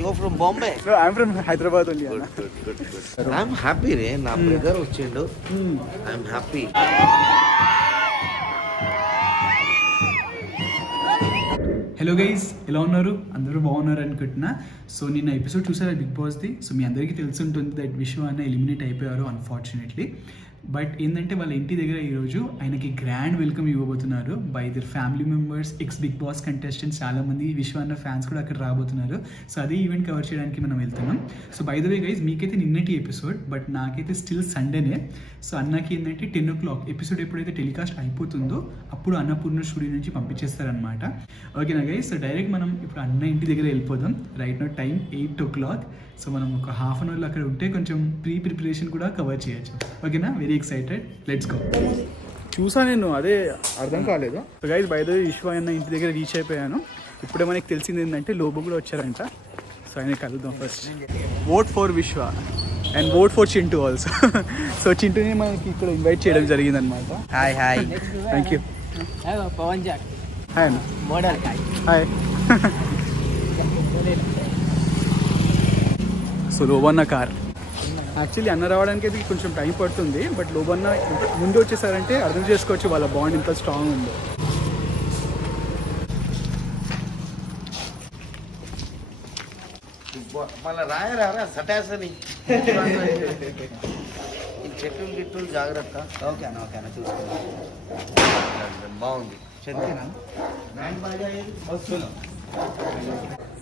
You're from Bombay? No, I'm from Hyderabad only. Anna. Good. I'm happy, re. Na brother వచ్చిండు. I'm happy. Hello guys, ఎలా ఉన్నారు? అందరూ బాగున్నారు అనుకుంటున్నా. So నిన్న ఎపిసోడ్ చూసారా బిగ్ బాస్ది? సో మీ అందరికీ తెలిసి ఉంటుంది దట్ విశ్వ అన్న ఎలిమినేట్ అయిపోయారు అన్ఫార్చునేట్లీ. బట్ ఏంటంటే వాళ్ళ ఇంటి దగ్గర ఈరోజు ఆయనకి గ్రాండ్ వెల్కమ్ ఇవ్వబోతున్నారు by the family members, ex Bigg Boss contestants, చాలామంది విశ్వ అన్న ఫ్యాన్స్ కూడా అక్కడ రాబోతున్నారు. సో అదే ఈవెంట్ కవర్ చేయడానికి మనం వెళ్తున్నాం. So by the way guys, మీకైతే నిన్నటి ఎపిసోడ్, బట్ నాకైతే స్టిల్ సండేనే. సో అన్నకి ఏంటంటే 10 o'clock ఎపిసోడ్ ఎప్పుడైతే టెలికాస్ట్ అయిపోతుందో అప్పుడు అన్నపూర్ణ స్టూడియో నుంచి పంపించేస్తారనమాట. ఓకేనా గైస్? సో డైరెక్ట్ మనం ఇప్పుడు అన్న ఇంటి దగ్గర వెళ్ళిపోదాం. Right no time 8 o'clock. So మనం ఒక హాఫ్ అన్ అవర్లో అక్కడ ఉంటే కొంచెం ప్రిపరేషన్ కూడా కవర్ చేయొచ్చు. ఓకేనా? Very excited, let's go. చూసా నేను, అదే అర్థం కాలేదు. So guys, by the way Vishwa అన్న ఇంటి దగ్గర రీచ్ అయిపోయాను. ఇప్పుడే మనకి తెలిసింది ఏంటంటే లోబో కూడా వచ్చారంట. సో ఆయన కలుద్దాం first. Vote for Vishwa and vote for Chintu also. So చింటూని మనకి ఇక్కడ ఇన్వైట్ చేయడం జరిగిందనమాట. Hi thank you. Pawan Jack hi అన్న. Model hi. సో లోబన్న కార్ యాక్చువల్లీ అన్న రావడానికి అయితే కొంచెం టైం పడుతుంది. బట్ లోబన్న ముందు వచ్చేసారంటే అర్థం చేసుకోవచ్చు వాళ్ళ బాండ్ ఇంత స్ట్రాంగ్ ఉంది. మళ్ళీ రాయరా సటాసని చెట్లు గిట్లు జాగ్రత్త. ఓకేనా చూసుకున్నా బాగుంది.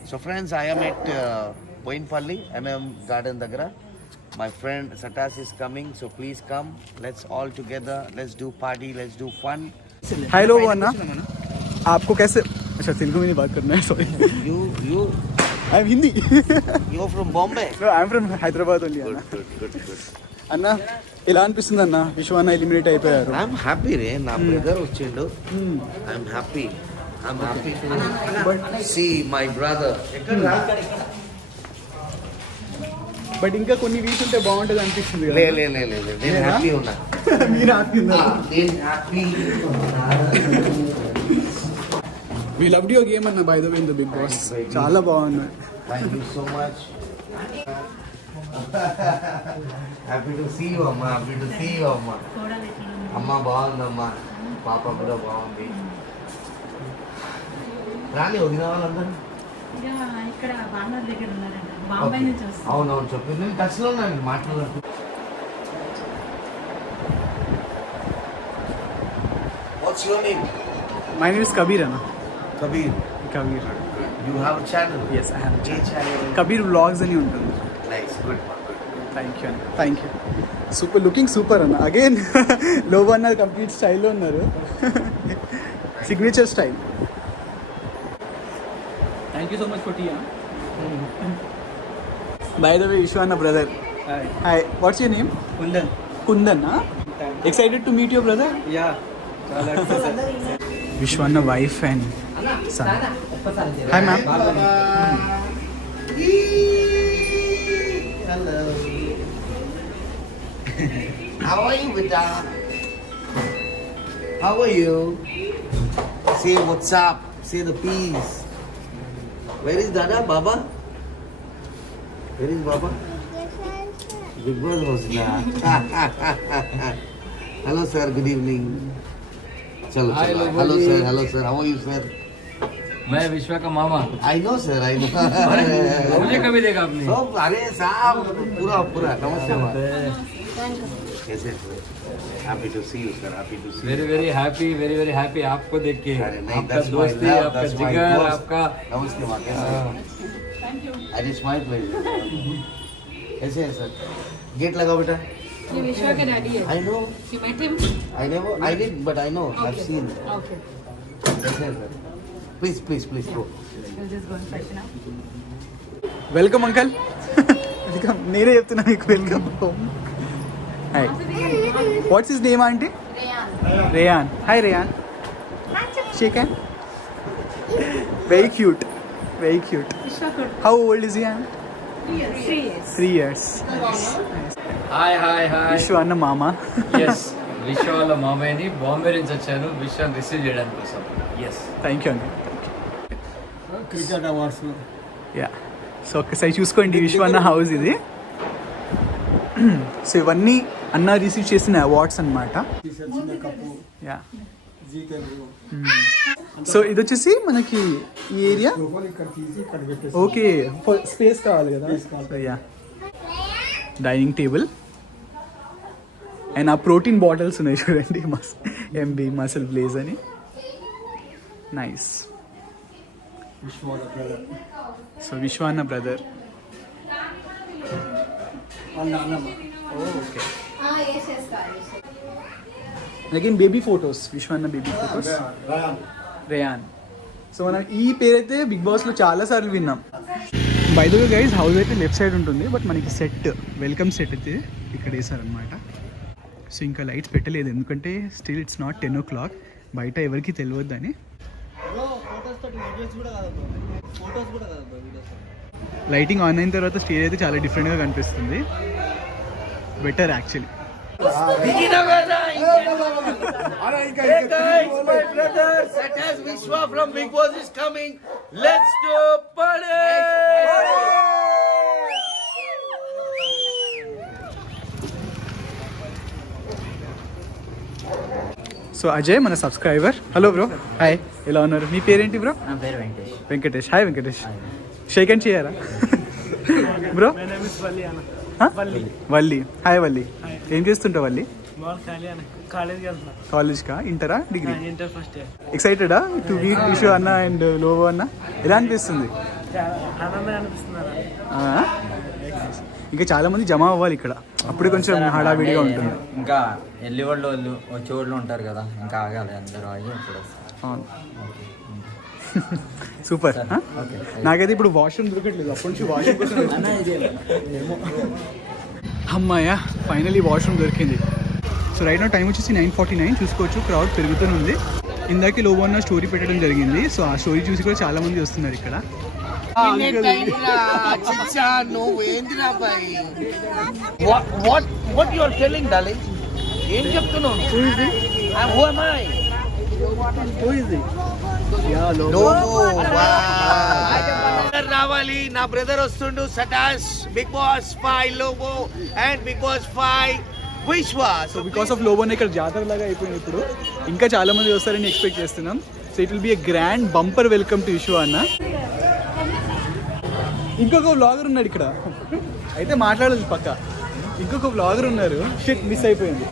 So friends, I am at Boinpalli MM Garden దగ్గర. My friend Satas is coming, so please come. Let's all together. Let's do party. Let's do fun. हाय लोबो आपको कैसे? अच्छा, तेलुगु में बात करना है, sorry. You I am Hindi. You're from Bombay? No, I'm from Hyderabad only. Good. అన్న ఎలా అనిపిస్తుంది అన్న విశ్వ అన్న ఎలిమినేట్ అయిపోయారు? I'm happy re. నా బ్రదర్ వచ్చిండు. I'm happy to see my brother. But ఇంకా కొన్ని వీక్స్ ఉంటే బాగుంటుంది అనిపిస్తుంది కదా. లే నేను హ్యాపీ ఉన్నా. మీరు హ్యాపీ ఉన్నారు? నేను happy. We loved your game అన్న by the way in the Bigg Boss. చాలా బాగున్నాయి. Thank you so much. Happy to see you అమ్మా. అమ్మ బాగుందమ్మా, పాప కూడా బాగుంది. రాని వదిన వాళ్ళందరూ ఇక్కడ బాంబే దగ్గర ఉన్నారంట. బాంబే నుంచి వస్తారు. అవునవును చెప్పి నేను టచ్లో ఉన్నాను మాట్లాడుతూ. What's your name? My name is Kabir అన్న. Kabir. You have a channel? Yes, I have a a channel? Kabir vlogs అని ఉంటుంది. Nice, good. థ్యాంక్ యూ అన్న, thank you. Super, looking super అన్న. అగైన్ లోబో అన్న కంప్లీట్ స్టైల్లో ఉన్నారు. Signature style. Thank you so much for tea. By the way Vishwa అన్న brother. Hi, what's your name? Kundan. Excited to meet your brother? Yeah, చాలా excited. Vishwa అన్న wife and son. Hi ma'am. Hello. How are you, Vita? How are you? Say what's up. Say the peace. Where is Dada? Baba? Where is Baba? Big Brother was there. Hello sir, good evening. Chalo. Hello sir. How are you sir? मैं विश्वा का मामा. I know sir, I know. मुझे कभी देखा आपने? सब अरे साहब पूरा नमस्ते. कैसे? Happy to see you sir. Happy to see you. Very happy आपको देख के. अरे नहीं, आपका that's my दोस्ती, love, आपका that's my जिगर, dost. आपका नमस्ते माँ, कैसे? अरे it's my pleasure. कैसे है सर? गेट लगाओ बेटा. ये विश्वा के डैडी है. I know. You met him? I did, but I know. I've seen. Okay. कैसे है sir? Please go. We'll just go and freshen up. Welcome uncle. Welcome. నేనే చెప్తున్నా మీకు welcome home. Hi. What's his name aunty? Rayon. Hi rayon. Shake hand. Very cute. Vishwa could. How old is he? 3 years. 3 years. Hi విశ్వ అన్న మామ. Yes, విశ్వ వాళ్ళ మామయ్యని బాంబే నుంచి వచ్చాను విశ్వాన్ని రిసీవ్ చేయడానికి కోసం. ఎస్, థ్యాంక్ యూ అండి. Cricket awards. యా. సో ఒక్కసారి చూసుకోండి విశ్వన్న హౌస్ ఇది. సో ఇవన్నీ అన్న రిసీవ్ చేసిన అవార్డ్స్ అనమాట. యా. సో ఇది వచ్చేసి మనకి ఈ ఏరియా. ఓకే, స్పేస్ కావాలి కదా. యా, డైనింగ్ టేబుల్ అండ్ ఆ ప్రోటీన్ బాటిల్స్ ఉన్నాయి చూడండి, ఎంబీ మసిల్ బ్లేజ్ అని. నైస్. సో విశ్వాన్న brother. Okay. Again baby photos, విశ్వాన్న బేబీ ఫొటోస్. రేయాన్. సో మనం ఈ పేరైతే బిగ్ బాస్లో చాలా సార్లు విన్నాం. By the way guys, house అయితే లెఫ్ట్ సైడ్ ఉంటుంది, బట్ మనకి సెట్, వెల్కమ్ సెట్ అయితే ఇక్కడ వేసారనమాట. సో ఇంకా లైట్స్ పెట్టలేదు ఎందుకంటే స్టిల్ ఇట్స్ నాట్ 10 o'clock, బయట ఎవరికి తెలియద్దని. లైటింగ్ ఆన్ అయిన తర్వాత స్టేజ్ అయితే చాలా డిఫరెంట్గా కనిపిస్తుంది. Better actually. Hey guys, my brother Satas Vishwa from Bigg Boss is coming. Let's do party! So Ajay మన సబ్స్క్రైబర్. Hello bro. హాయ్, ఎలా ఉన్నారు? మీ పేరేంటి బ్రో? నా పేరు Venkatesh. Venkatesh. Hi Venkatesh. Shake hand చేయరా బ్రో? వల్లి. హాయ్ వల్లి. ఏం చేస్తుంటావు వల్లి? కాలేజ్కా? ఇంటరా డిగ్రీ? Inter first year. ఎక్సైటెడా టు మీట్ విషు అన్న అండ్ లోబో అన్న? ఎలా అనిపిస్తుంది? ఆనందంగా అనిపిస్తున్నారు. ఇంకా చాలా మంది జమ అవ్వాలి ఇక్కడ, అప్పుడు కొంచెం హడావిడిగా ఉంటుంది. ఇంకా వెళ్ళి వాళ్ళు వచ్చే వాళ్ళు ఉంటారు కదా, ఇంకా ఆగాలి అందరూ ఆగి ఇప్పుడు. అవును. సూపర్. నాకైతే ఇప్పుడు వాష్రూమ్ దొరకట్లేదు, అప్పటి నుంచి వాష్రూమ్ కోసం అమ్మాయ ఫైనలీ వాష్రూమ్ దొరికింది. సో రైట్ నా టైం వచ్చేసి 9:49. చూసుకోవచ్చు, క్రౌడ్ పెరుగుతూనే ఉంది. ఇందాకే లోబో అన్న స్టోరీ పెట్టడం జరిగింది, సో ఆ స్టోరీ చూసి కూడా చాలా మంది వస్తున్నారు ఇక్కడ. What you are telling, darling? ఏం చెప్తున్నావు? Who am I? రావాలి. నా బ్రదర్ వస్తుండు, సటాస్. Bigg Boss 5 Lobo and Bigg Boss 5 Vishwa. So because of లోబోనే ఇక్కడ జాతర లాగా అయిపోయింది. ఇప్పుడు ఇంకా చాలా మంది వస్తారని ఎక్స్పెక్ట్ చేస్తున్నాం. So it will be a grand bumper welcome to విశ్వ అన్న. ఇంకొక వ్లాగర్ ఉన్నాడు ఇక్కడ, అయితే మాట్లాడాలి పక్క. ఇంకొక వ్లాగర్ ఉన్నారు, షిట్ మిస్ అయిపోయింది.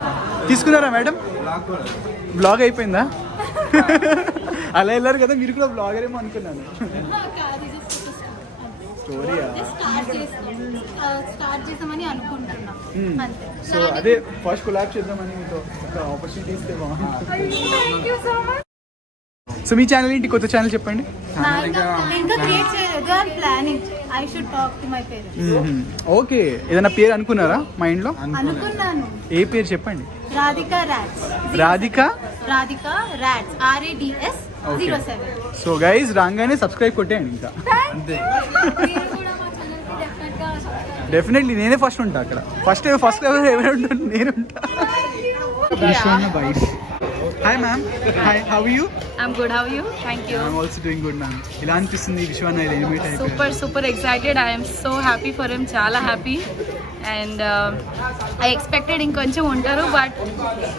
తీసుకున్నారా మేడం? వ్లాగ్ అయిపోయిందా? అలా వెళ్ళారు కదా, మీరు కూడా వ్లాగర్ ఏమో అనుకున్నాను. స్టోరీయా? సో అదే ఫస్ట్ కొలాబ్ చేద్దామని మీతో ఆపర్చునిటీ ఇస్తే బాగుంటుంది. సో మీ ఛానల్ ఏంటి? కొత్త ఛానల్ చెప్పండి. ఓకే, ఏదైనా పేరు అనుకున్నారా మైండ్ లో? అనుకున్నాను. ఏ పేరు చెప్పండి. Radhika rods. Radhika rods RADS 07. So guys రాగానే సబ్స్క్రైబ్ కొట్టేయండి. ఇంకా డెఫినెట్లీ నేనే ఫస్ట్ ఉంటా అక్కడ. ఫస్ట్ ఎవరు ఉంటాను? నేను ఉంటా. Hi ma'am. Hi, how are you? I'm good. How are you? Thank you. I'm also doing good, ma'am. ఎలా అనిపిస్తుంది విశ్వన్న ఎలిమినేట్ అయిపోయారు? Super excited. I am so happy for him. Chala happy. And I expected inkoncham untaru, but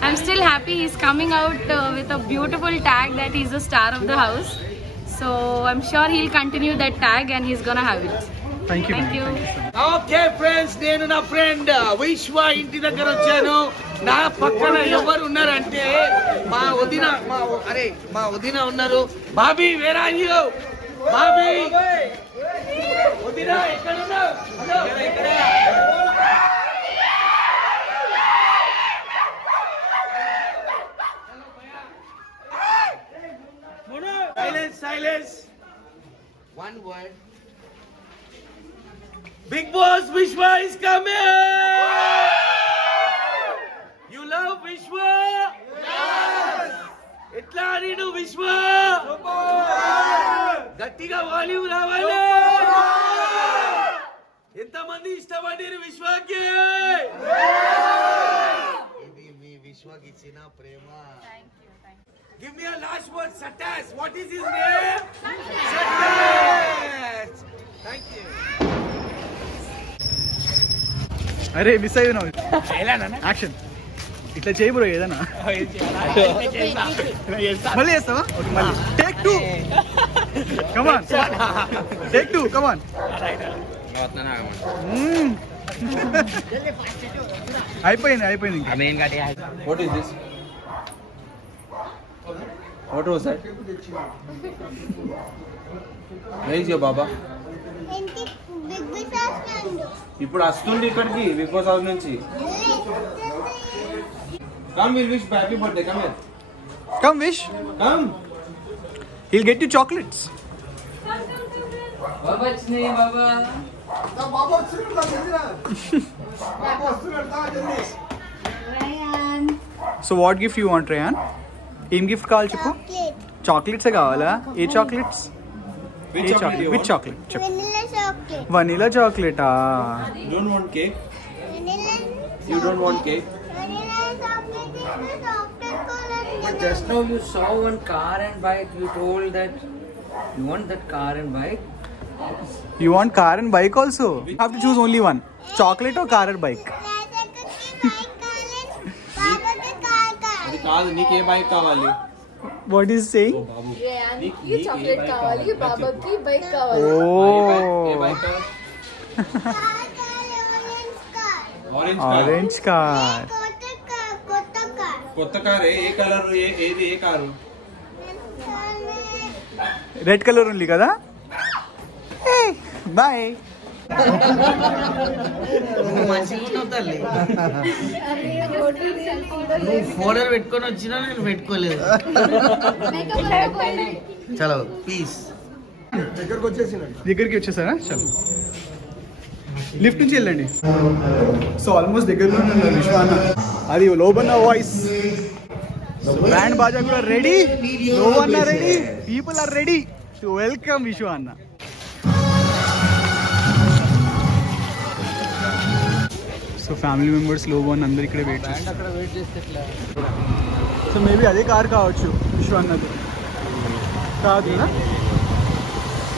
I'm still happy. He's coming out with a beautiful tag that he's the star of the house. So I'm sure he'll continue that tag and he's gonna have it. Thank you. Thank you. Okay friends, నేను నా friend విశ్వ ఇంటి దగ్గర వచ్చాను. నా పక్కన ఎవరు ఉన్నారంటే మా వదిన ఉన్నారు. Bobby, where are you? Bobby, వదిన ఎక్కడ ఉన్నావు? Silence. One word. Bigg Boss Vishwa is coming! You love Vishwa? Yes! Etla neenu Vishwa? Super! Gattiga volume రావాలి. ఎంత మంది ఇష్టపడిరు విశ్వకి? ఇది మీ విశ్వకి ఇచ్చిన ప్రేమ. Give me a last word, Satas. What is his name? Satas. Thank you. అరే miss అయ్యి action ఇట్లా చేయి bro ఏదన్నా మళ్ళీ చేస్తావా ఓకే మళ్ళీ టేక్ 2 కమాన్ టేక్ 2 కమాన్ అయిపోయింది ఇంకా What is this? What was that? Where is your Baba? ఇప్పుడు వస్తుంది ఇక్కడికి బిగ్ బాస్ హౌస్ నుంచి. Come, we'll wish happy birthday. Come here. Come wish Come. he'll get you chocolates బాబా వచ్చినాయి బాబా. So what gift you want Rayan ఏం gift కావాలి చెప్పు చాక్లెట్సే కావాలా ఏ chocolates Which chocolate you with want? Chocolate చెప్పు Vanilla chocolate. వనీలా చాక్లెటా You don't want cake? Vanilla. You don't want cake? Vanilla chocolate is the chocolate color. But just now you saw one car and bike. You told that you want that car and bike. You want car and bike also you have to choose only one chocolate or car and bike రాజక్కకి bike కావాలి. బాబాకి car కావాలి. అది కాదు, నీకు ఏ bike కావాలి? What is saying నీకు చాక్లెట్ కావాలి, బాబాకి బైక్ ఓ ఏ బైక్ కావాలి? Car కావాలి, orange car. Orange car. Orange car కొత్త car. కొత్త కార్ ఏ కలర్? ఏది ఏ కారు? రెడ్ కలర్ ఉంది కదా బాయ్ నువ్వు ఫోల్డర్ పెట్టుకొని వచ్చినా నేను పెట్టుకోలేదు. చలో పీస్. దగ్గరికి వచ్చేసారా చలో లిఫ్ట్ నుంచి వెళ్ళండి సో ఆల్మోస్ట్ దగ్గరలో ఉన్నారు విశ్వ అన్న అది లోబన్న వాయిస్ బ్యాండ్ బాజా కూడా రెడీ లోబన్న ready people are ready to welcome Vishwa అన్న సో ఫ్యామిలీ మెంబర్స్ లోబన్ అందరు ఇక్కడే వెయిట్ సో మేబీ అదే కార్ కావచ్చు విశ్వ అన్నది కాదు కదా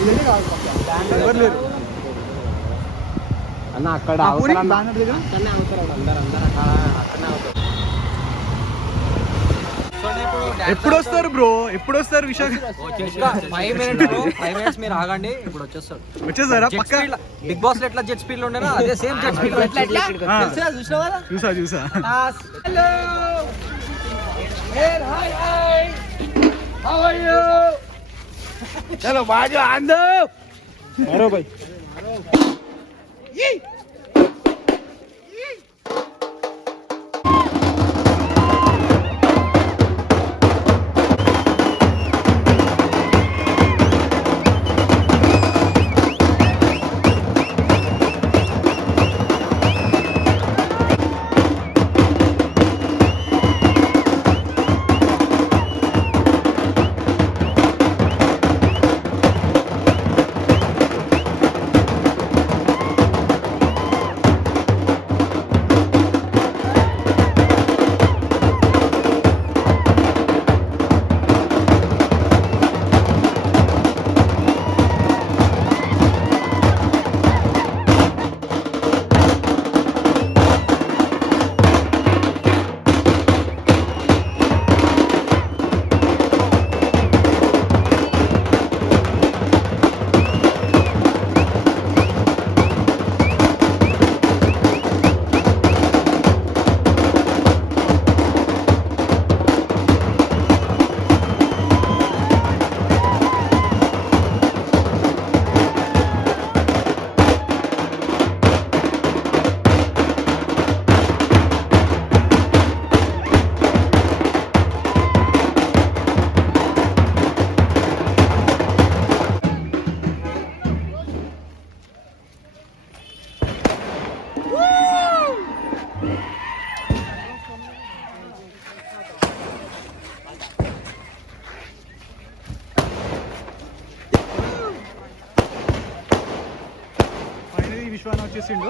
ఇదే కాదు ఎవరు లేరు అన్న అక్కడ బ్యానర్ దగ్గర అక్కడనే అవుతారు అందరు అక్కడనే అవుతారు. ఎప్పుడు వస్తారు బ్రో ఎప్పుడు వస్తారు విశాఖ 5 minutes మీరు ఆగండి ఇప్పుడు వచ్చేస్తారు. వచ్చేసారా పక్క బిగ్ బాస్ ఎట్లా జెట్ స్పీడ్ లో ఉండేనా అదే సేమ్ జెట్ స్పీడ్ చూసా hello hi how are you చలో బాజు ఆందో మారో భాయ్ విశ్వాన్ని వచ్చేసిండు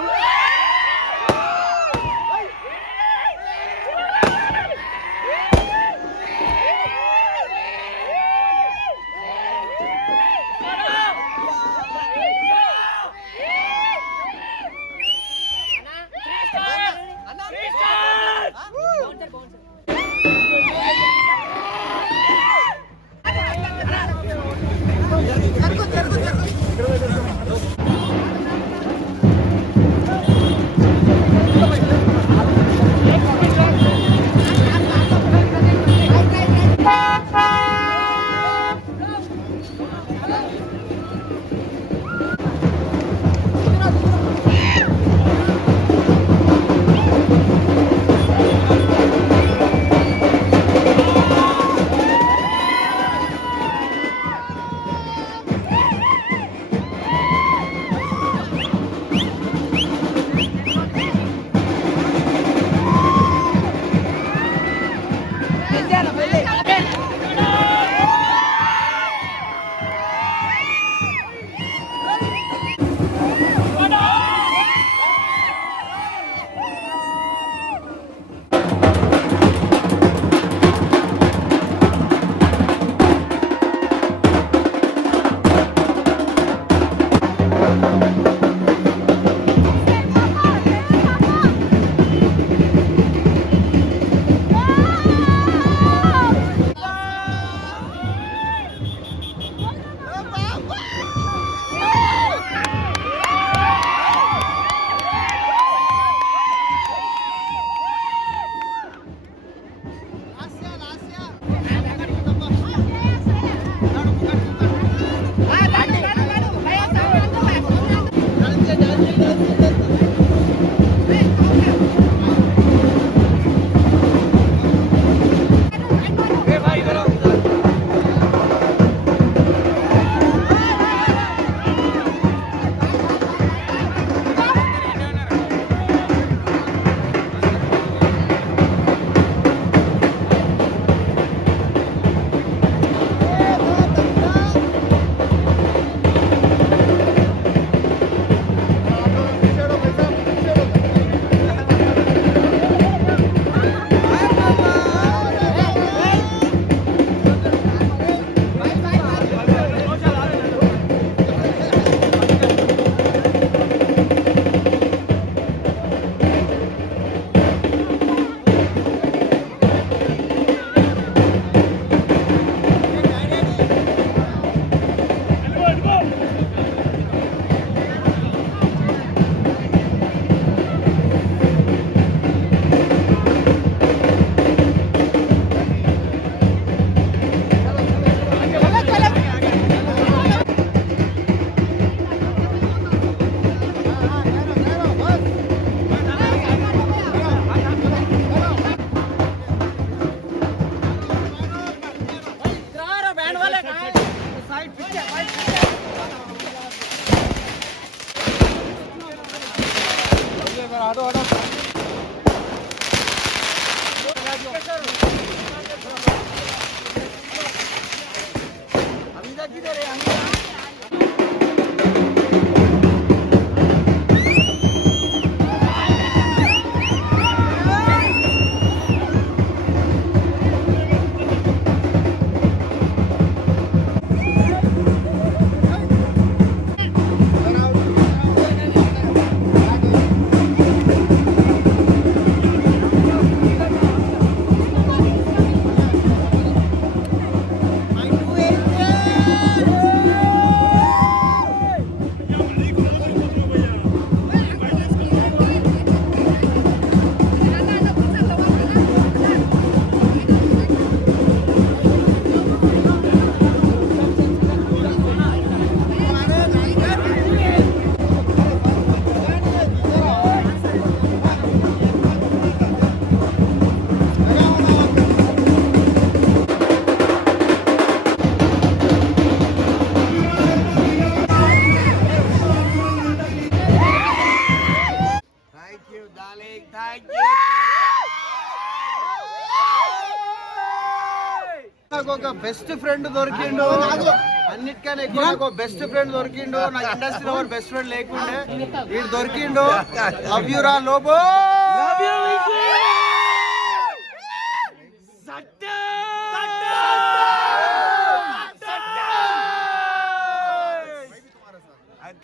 Thank you, darling. Thank you. నాకు ఒక బెస్ట్ ఫ్రెండ్ దొరికిండు, అన్నిటికన్నా ఎక్కువ నాకు బెస్ట్ ఫ్రెండ్ దొరికిండు. నా ఇండస్ట్రీలో ఎవరు బెస్ట్ ఫ్రెండ్ లేకుండే వీడు దొరికిండు. లవ్ యూ రా Lobo.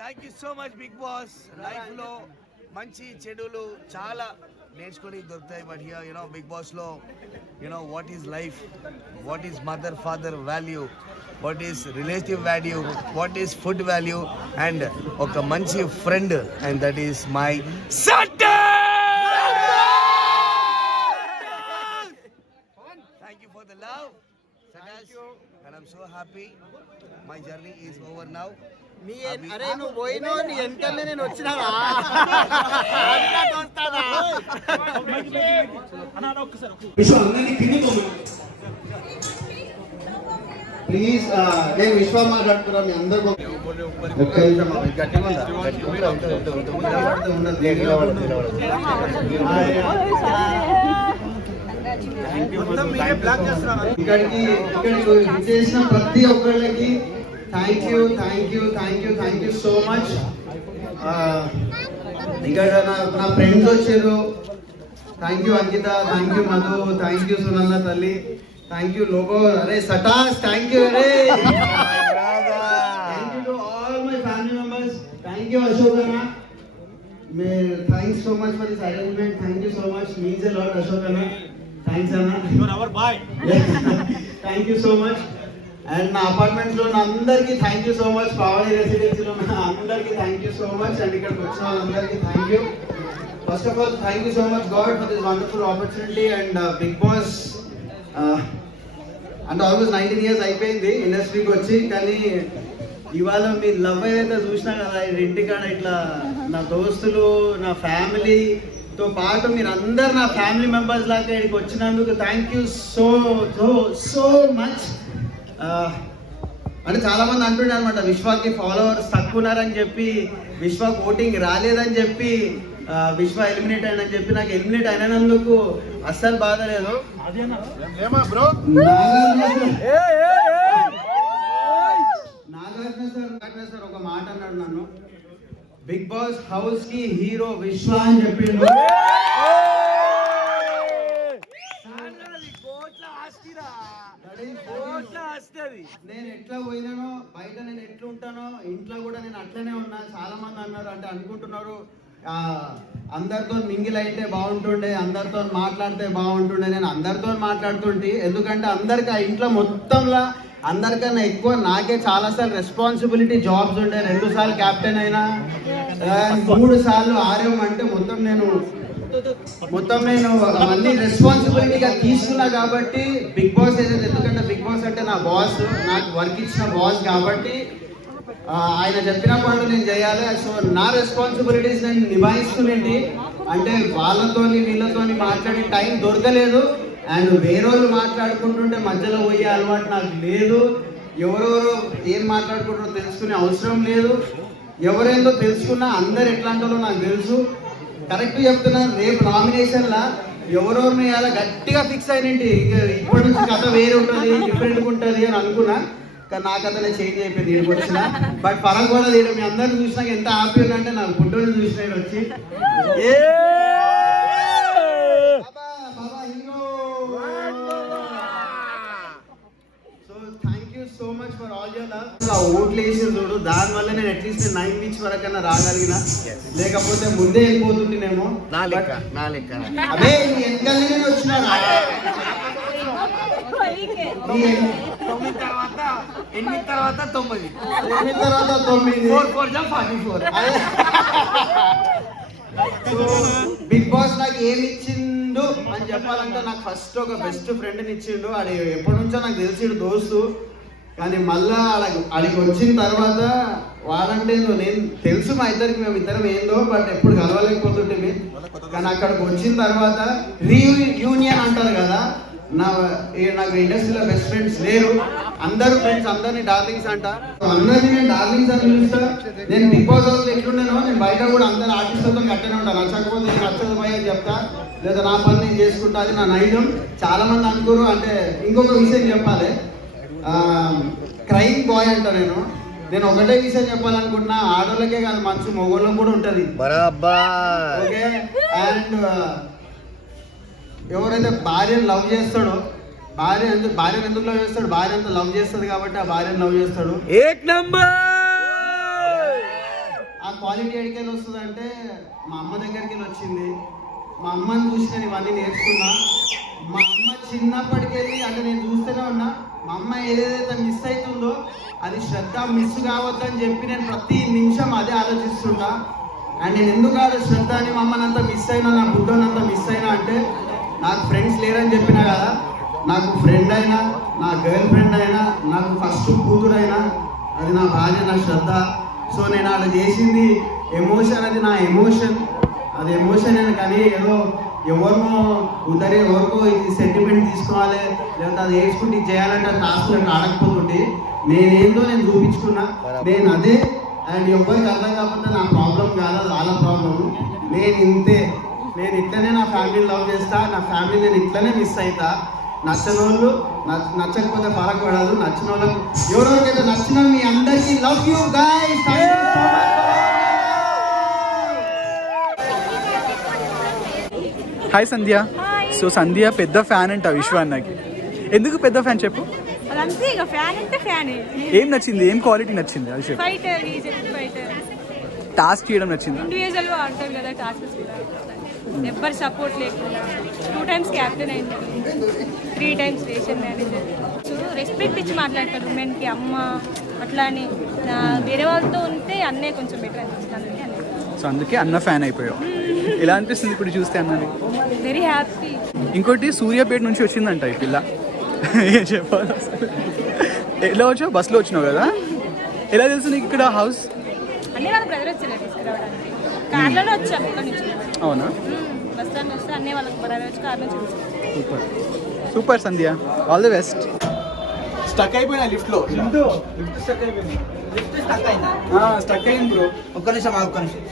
Thank you so much Bigg Boss. Life లో మంచి చెడులు చాలా నేర్చుకొని దొరుకుతాయి. But here you know Bigg Boss లో you know what is life, what is mother father value, what is relative value, what is food value and ఒక మంచి friend and that is my సట్టర్. Thank you for the love and I'm so happy my journey is over now. అరే నువ్వు పోయినావు, నీ వెనకనే నేను వచ్చినావా? ప్లీజ్ నేను విశ్వ మాట్లాడుతున్నా మీ అందరికీ ఒక్క నిమిషం గట్టిగా ఇక్కడికి చేసిన ప్రతి ఒక్కళ్ళకి థ్యాంక్ యూ సో మచ్. ఇక్కడ నా ఫ్రెండ్స్ వచ్చారు. Thank you Ankita, thank you Madhu, thank you Sunanda తల్లి, థ్యాంక్ యూ లోగో, అరే సటాస్, థ్యాంక్ యూ అరే, thank you to all my family members, thank you Ashok అన్న, thanks so much for this arrangement, thank you so much, means a lot Ashok అన్న, thanks అన్న, thank you so much. And నా apartment లో అందరికి thank you so much, Pavani రెసిడెన్సీలో అందరికి thank you so much. And ఇక్కడికి వచ్చిన వాళ్ళందరికీ thank you. First of all thank you so much god for this wonderful opportunity. And Bigg Boss అంటే almost 19 years అయిపోయింది ఇండస్ట్రీకి వచ్చి. కానీ ఇవాళ మీ లవ్ ఏదైతే చూసినా కదా, ఇంటికాడ ఇట్లా నా దోస్తులు, నా ఫ్యామిలీతో పాటు మీరు అందరు నా ఫ్యామిలీ మెంబర్స్ లాగా ఇక్కడికి వచ్చినందుకు thank you so so so much. అంటే చాలా మంది అంటుండే అనమాట, విశ్వాకి ఫాలోవర్స్ తక్కువ ఉన్నారని చెప్పి, విశ్వాకి ఓటింగ్ రాలేదని చెప్పి, విశ్వ ఎలిమినేట్ అయినని చెప్పి. నాకు ఎలిమినేట్ అయినందుకు అస్సలు బాధ లేదు. నాగార్జున సార్ ఒక మాట అన్నాడు నన్ను, బిగ్ బాస్ హౌస్ కి హీరో విశ్వ అని చెప్పిండు. నేను ఎట్లా పోయినానో బయట, నేను ఎట్లా ఉంటానో ఇంట్లో కూడా నేను అట్లనే ఉన్నా. చాలా మంది అన్నారు, అంటే అనుకుంటున్నారు అందరితో మింగిల్ అయితే బాగుంటుండే, అందరితో మాట్లాడితే బాగుంటుండే. నేను అందరితో మాట్లాడుతుంటే, ఎందుకంటే అందరికి ఆ ఇంట్లో మొత్తంలో అందరికన్నా ఎక్కువ నాకే చాలాసార్లు రెస్పాన్సిబిలిటీ జాబ్స్ ఉండే. 2 సార్లు క్యాప్టెన్ అయినా, 3 సార్లు ఆర్ఎం. అంటే మొత్తం నేను అవన్నీ రెస్పాన్సిబిలిటీగా తీసుకున్నా. కాబట్టి బిగ్ బాస్ ఏదైతే, ఎందుకంటే బిగ్ బాస్ అంటే నా బాస్, నాకు వర్క్ ఇచ్చిన బాస్ కాబట్టి ఆయన చెప్పిన పనులు నేను చేయాలి. సో నా రెస్పాన్సిబిలిటీస్ నేను నిభాయిస్తుండేంటి. అంటే వాళ్ళతోని వీళ్ళతోని మాట్లాడే టైం దొరకలేదు. అండ్ వేరే వాళ్ళు మాట్లాడుకుంటుంటే మధ్యలో పోయే అలవాటు నాకు లేదు. ఎవరెవరో ఏం మాట్లాడుకుంటారో తెలుసుకునే అవసరం లేదు. ఎవరేందో తెలుసుకున్నా అందరు ఎట్లాంటి నాకు తెలుసు. కరెక్ట్ చెప్తున్నాను. రేపు నామినేషన్ లా ఎవరెవరిని వేయాలో గట్టిగా ఫిక్స్ అయినండి. ఇప్పటి నుంచి కథ వేరే ఉంటుంది, డిఫరెంట్గా ఉంటుంది అని అనుకున్నా. కానీ నా కథనే చేంజ్ అయిపోయింది ఈడికి వచ్చిన. బట్ పరం కూడా లేదు. మీ అందరిని చూసినాక ఎంత హ్యాపీ ఉందంటే నాకు పుట్టోళ్ళు చూసిన వచ్చి so much for all your love. ఆ ఓట్లు వేసి చూడు, దానివల్ల నేను అట్లీస్ట్ 9 వీక్స్ వరకన్నా రాగలిగిన, లేకపోతే ముందే వెళ్ళిపోతుంటేనేమో. నా లెక్క అదే ఎంతగానే వచ్చినా 9 తర్వాత 8 తర్వాత 9 బిగ్ బాస్ నాకు ఏమి ఇచ్చిండు అని చెప్పాలంటే, నాకు ఫస్ట్ ఒక బెస్ట్ ఫ్రెండ్ని ఇచ్చిండు. అది ఎప్పటి నుంచో నాకు తెలిసిండు దోస్తు. కానీ మళ్ళా అడిగి వచ్చిన తర్వాత వాళ్ళంటే నేను తెలుసు మా ఇద్దరికి, మేము ఇద్దరం ఏందో, బట్ ఎప్పుడు కలవలేకపోతుంటే. కానీ అక్కడికి వచ్చిన తర్వాత రీయూనియన్ అంటారు కదా, నాకు ఇండస్ట్రీలో బెస్ట్ ఫ్రెండ్స్ లేరు. అందరూ ఫ్రెండ్స్, అందరినీ డార్లింగ్స్ అంట. అందరినీ నేను డార్లింగ్స్ అని పిలుస్తా. నేను బిగ్ బాస్ హౌస్ ఎట్లుండేనో నేను బయట కూడా అందరు ఆర్టిస్టులతో కట్టనే ఉంటాను. నచ్చకపోతే నేను నచ్చదు భయ అని చెప్తా, లేదా నా పని నేను చేసుకుంటా. అది నా నైజం. చాలా మంది అనుకోరు. అంటే ఇంకొక విషయం చెప్పాలి, క్రైమ్ బాయ్ అంట. నేను ఒకటే విషయం చెప్పాలనుకుంటున్నా, ఆడోళ్ళకే కాదు మంచి మగోళ్ళకి కూడా ఉంటుంది. ఓకే. అండ్ ఎవరైతే భార్యను లవ్ చేస్తాడో, భార్యను ఎందుకు లవ్ చేస్తాడు, భార్య అంతా లవ్ చేస్తుంది కాబట్టి ఆ భార్యను లవ్ చేస్తాడు. ఆ క్వాలిటీ ఎక్కడికి వస్తుంది అంటే, మా అమ్మ దగ్గరికి వచ్చింది. మా అమ్మని చూసి నేను ఇవన్నీ నేర్చుకున్నా. మా అమ్మ చిన్నప్పటికెళ్ళి అంటే నేను చూస్తూనే ఉన్నా, మా అమ్మ ఏదైతే మిస్ అవుతుందో అది శ్రద్ధ మిస్ కావద్దని చెప్పి నేను ప్రతి నిమిషం అదే ఆలోచిస్తుంటా. అండ్ నేను ఎందుకు కాదు శ్రద్ధ అని మా అమ్మని అంతా మిస్ అయినా, నా బుడ్డోని అంతా మిస్ అయినా అంటే, నాకు ఫ్రెండ్స్ లేరని చెప్పినా కదా, నాకు ఫ్రెండ్ అయినా, నా గర్ల్ ఫ్రెండ్ అయినా, నాకు ఫస్ట్ కూతురు అయినా అది నా భార్య, నా శ్రద్ధ. సో నేను అలా చేసింది ఎమోషన్, అది నా ఎమోషన్. అది ఎమోషన్ అని కానీ ఏదో ఎవరినో ఎవరికో ఇది సెంటిమెంట్ తీసుకోవాలి, లేకపోతే అది వేసుకుంటే ఇది చేయాలంటే టాస్క్ నేను ఆడకపోతుంటే, నేనేందో నేను చూపించుకున్నా, నేను అదే. అండ్ ఎవరికి అర్థం కాకపోతే నా ప్రాబ్లం కాదు, అది వాళ్ళ ప్రాబ్లం. నేను ఇంతే, నేను ఇట్లనే నా ఫ్యామిలీని లవ్ చేస్తా, నా ఫ్యామిలీ నేను ఇట్లనే మిస్ అవుతా. నచ్చని వాళ్ళు నచ్చకపోతే ఫరక్ పడదు, నచ్చిన వాళ్ళకి ఎవరెవరికైతే నచ్చిన మీ అందరికీ love you guys. Hi Sandhya. So Sandhya పెద్ద ఫ్యాన్ అంట విశ్వ అన్నకి. ఎందుకు పెద్ద ఫ్యాన్ చెప్పు? అదంతే ఇక, ఫ్యాన్ అంటే ఫ్యానే. ఏం నచ్చింది, ఏం క్వాలిటీ నచ్చింది అది చెప్పు. Fighter, fighter. టాస్క్ చేయడం నచ్చింది. ఇండివిజువల్ గా ఆడతారు కదా టాస్క్స్ కూడా, ఎవ్వరు సపోర్ట్ లేకుండా. 2 times క్యాప్టెన్ అయింది, 3 times station manager. So respect ఇచ్చి మాట్లాడతాడు ఉమెన్కి, అమ్మ అట్లా అని. వేరే వాళ్ళతో ఉంటే అన్నే కొంచెం బెటర్ అనిపిస్తుంది. సో అందుకే అన్న ఫ్యాన్ అయిపోయావు. ఎలా అనిపిస్తుంది ఇప్పుడు చూస్తే అన్నది? Very happy. ఇంకోటి సూర్యాపేట నుంచి వచ్చిందంట ఈ పిల్ల. ఏం చెప్పాలి అసలు? ఎలా వచ్చావు? బస్సులో వచ్చినావు కదా? ఎలా తెలుసు నీకు ఇక్కడ హౌస్? అన్నీ వాళ్ళ బ్రదర్ వచ్చారు తీసుకురావడానికి. కార్లోనే వచ్చాం ఇక్కడ నుంచి. అవునా? బస్ స్టాండ్ వస్తే అన్నీ వాళ్ళకి బ్రదర్ వచ్చి కార్ నుంచి. Super super Sandhya, all the best. Stuck అయిపోయినా లిఫ్ట్లో. లిఫ్ట్ స్టక్ అయిపోయింది. స్టక్ అయింది బ్రో. ఒక్క నిమిషం, ఒక్క నిమిషం.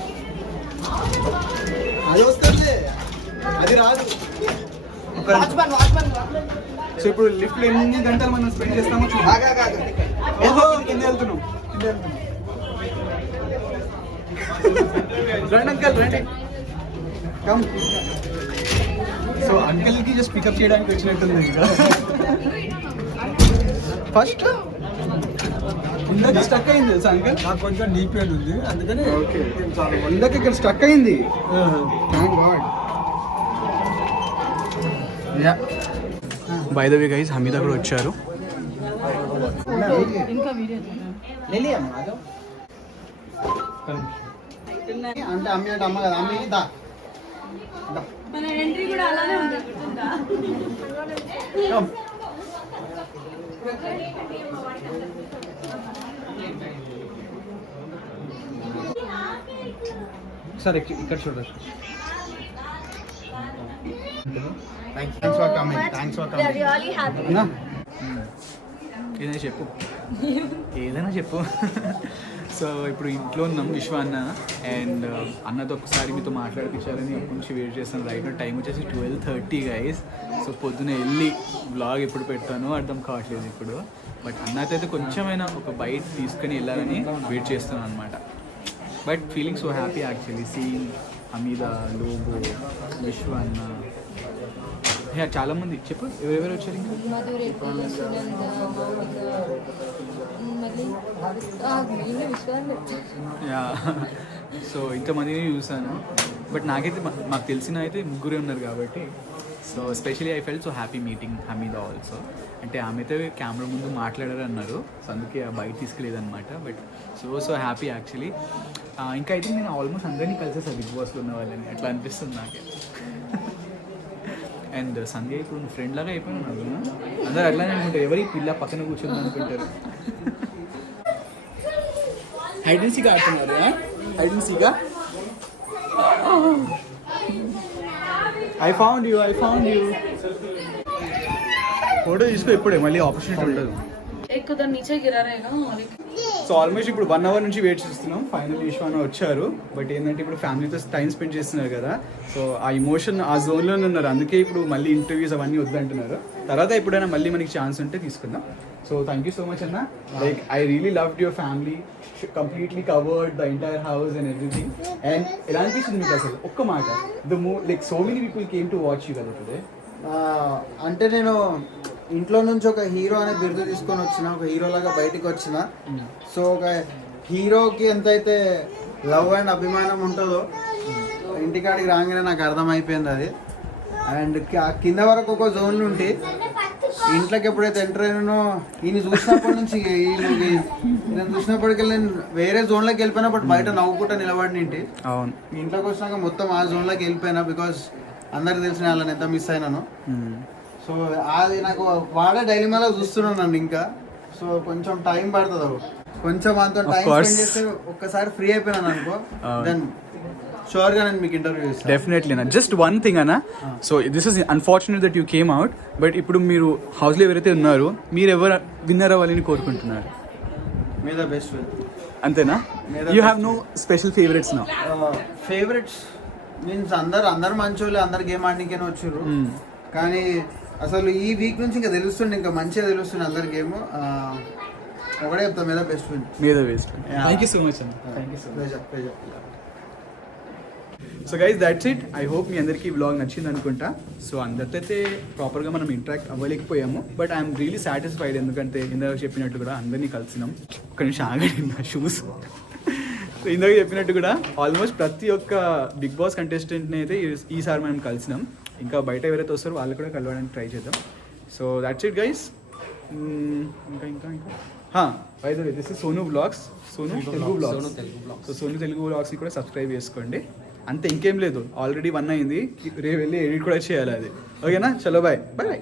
అది వస్తుంది, అది రాదు. సో ఇప్పుడు లిఫ్ట్లో ఎన్ని గంటలు మనం స్పెండ్ చేస్తామో ఓహో కింద వెళ్తున్నాం. రండి అంకల్, రండి. కమ్. సో అంకల్కి జస్ట్ పికప్ చేయడానికి వచ్చినట్టుంది ఇక్కడ. ఫస్ట్ ఇందాక స్టక్ అయింది తెలుసా అంకల్? నాకు కొంచెం డీప్ పెయిన్ ఉంది, అందుకని ఓకే. ఇందాక ఇక్కడ స్టక్ అయింది. Thank God. Yeah, by the way guys, Hamida కూడా వచ్చారు. అంటే అమ్మ అంటే అమ్మ కదా, అమ్మ దా. మన ఎంట్రీ కూడా అలానే ఉంది. సరే ఇక్కడ చూడండి. Thanks for coming, thanks for coming. really happy. ఏదైనా చెప్పు, ఏదైనా చెప్పు. సో ఇప్పుడు ఇంట్లో ఉన్నాం విశ్వ అన్న అండ్ అన్నతో ఒకసారి మీతో మాట్లాడిపించాలని అప్పటి నుంచి వెయిట్ చేస్తాను. రైట్ నా టైం వచ్చేసి 12:30 గైస్. సో పొద్దున వెళ్ళి వ్లాగ్ ఎప్పుడు పెడతానో అర్థం కావట్లేదు ఇప్పుడు. బట్ అన్నతో అయితే కొంచెమైనా ఒక బైట్ తీసుకొని వెళ్ళాలని వెయిట్ చేస్తున్నాను అనమాట. But feeling so happy actually seeing Hameeda, Lobo, Vishwa అన్న, చాలా మంది. చెప్పు ఎవరెవరు వచ్చారు ఇంకా? సో ఇంతమందిని చూసాను. బట్ నాకైతే మాకు తెలిసిన అయితే ముగ్గురే ఉన్నారు కాబట్టి so especially I felt so happy meeting Hameeda also. అంటే ఆమె అయితే కెమెరా ముందు మాట్లాడారు అన్నారు, సో అందుకే ఆ బయట తీసుకెళ్ళేదన్నమాట. But so happy actually. ఇంకా అయితే నేను ఆల్మోస్ట్ అందరినీ కలిసేసాను బిగ్ బాస్లో ఉన్న వాళ్ళని, అట్లా అనిపిస్తుంది నాకే. అండ్ సంధ్య ఇప్పుడు నువ్వు ఫ్రెండ్ లాగా అయిపోయినా నాకు అందరూ అట్లానే అనుకుంటారు, ఎవరి పిల్ల పక్కన కూర్చొని అనుకుంటారు. హైడ్ అండ్ సీక్ ఆడుతున్నారు. హైడ్ అండ్ సీకా? I found you. ఫోటో తీసుకో, ఇప్పుడే మళ్ళీ ఆపర్చునిటీ ఉండదు. సో ఆల్మోస్ట్ ఇప్పుడు 1 hour నుంచి వెయిట్ చేస్తున్నాం. ఫైనల్ విశ్వాన వచ్చారు. బట్ ఏంటంటే ఇప్పుడు ఫ్యామిలీతో టైం స్పెండ్ చేస్తున్నారు కదా, సో ఆ ఇమోషన్ ఆ జోన్లోనే ఉన్నారు. అందుకే ఇప్పుడు మళ్ళీ ఇంటర్వ్యూస్ అవన్నీ వద్దంటున్నారు. తర్వాత ఎప్పుడైనా మళ్ళీ మనకి ఛాన్స్ ఉంటే తీసుకుందాం. So thank you so much అన్న. Like I really loved your family, completely covered the entire house and everything. And ఎలా అనిపిస్తుంది మీకు అసలు ఒక్క మాట? Like so many people came to watch you కదా టుడే. అంటే నేను ఇంట్లో నుంచి ఒక హీరో అనే బిరుదు తీసుకొని వచ్చిన, ఒక హీరోలాగా బయటికి వచ్చిన. సో ఒక హీరోకి ఎంతైతే లవ్ అండ్ అభిమానం ఉంటుందో ఇంటికాడికి రాగానే నాకు అర్థమైపోయింది అది. అండ్ కింద వరకు ఒక జోన్ నుండి ఇంట్లోకి ఎప్పుడైతే ఎంటర్ అయినానో ఈయన చూసినప్పటి నుంచి నేను చూసినప్పటికెళ్ళి నేను వేరే జోన్లోకి వెళ్ళిపోయినా, బట్ బయట నవ్వుకుంటా నిలబడినింటి. అవును, ఇంట్లోకి వచ్చినాక మొత్తం ఆ జోన్లోకి వెళ్ళిపోయినా, బికాస్ అందరికి తెలిసిన వాళ్ళని ఎంత మిస్ అయినాను. సో అది నాకు వాడే డైలీమాలో చూస్తున్నాను నన్ను ఇంకా. సో కొంచెం టైం పడుతుంది, కొంచెం అంత టైం స్పెండ్ చేస్తే ఒక్కసారి ఫ్రీ అయిపోయినాను అనుకో, దెన్ షూర్ గా నేను మీకు ఇంటర్వ్యూ చేస్తాను. డెఫినెట్లీ అన్న. జస్ట్ వన్ థింగ్ అన్న, so this is unfortunate that you came out. But ఇప్పుడు మీరు హౌస్లో ఎవరైతే ఉన్నారో మీరు ఎవరు విన్నర్ అవ్వాలని కోరుకుంటున్నారు? May the best win. అంతేనా? You have no special favourites నా? ఫేవరెట్స్ మీన్స్ అందరు మంచోళ్ళు, అందరు గేమ్ ఆడడానికైనా వచ్చారు. కానీ అసలు ఈ వీక్ నుంచి ఇంకా తెలుస్తుంది, ఇంకా మంచిగా తెలుస్తుంది అందరి గేమ్. ఒకటే చెప్తా, may the best win. May the best. Thank you so much అన్న. Thank you so much. So guys that's it. I hope మీ అందరికీ వ్లాగ్ నచ్చింది అనుకుంటా. సో అందరితో అయితే ప్రాపర్గా మనం ఇంటరాక్ట్ అవ్వలేకపోయాము, బట్ ఐఎమ్ రియలీ సాటిస్ఫైడ్. ఎందుకంటే ఇందాక చెప్పినట్టు కూడా అందరినీ కలిసినాం. ఒక నిమిషం ఆగండి నా షూస్. సో ఇందాక చెప్పినట్టు కూడా ఆల్మోస్ట్ ప్రతి ఒక్క బిగ్ బాస్ కంటెస్టెంట్ని అయితే ఈసారి మనం కలిసినాం. ఇంకా బయట ఎవరైతే వస్తారో వాళ్ళు కూడా కలవడానికి ట్రై చేద్దాం. So that's it guys. ఇంకా by the way this is Sonu vlogs, Sonu Telugu vlogs. So Sonu Telugu వ్లాగ్స్ని కూడా సబ్స్క్రైబ్ చేసుకోండి. అంతే, ఇంకేం లేదు. ఆల్రెడీ 1 అయింది, రేపు వెళ్ళి ఎడిట్ కూడా చేయాలి అది. ఓకేనా? చలో బాయ్ బాయ్.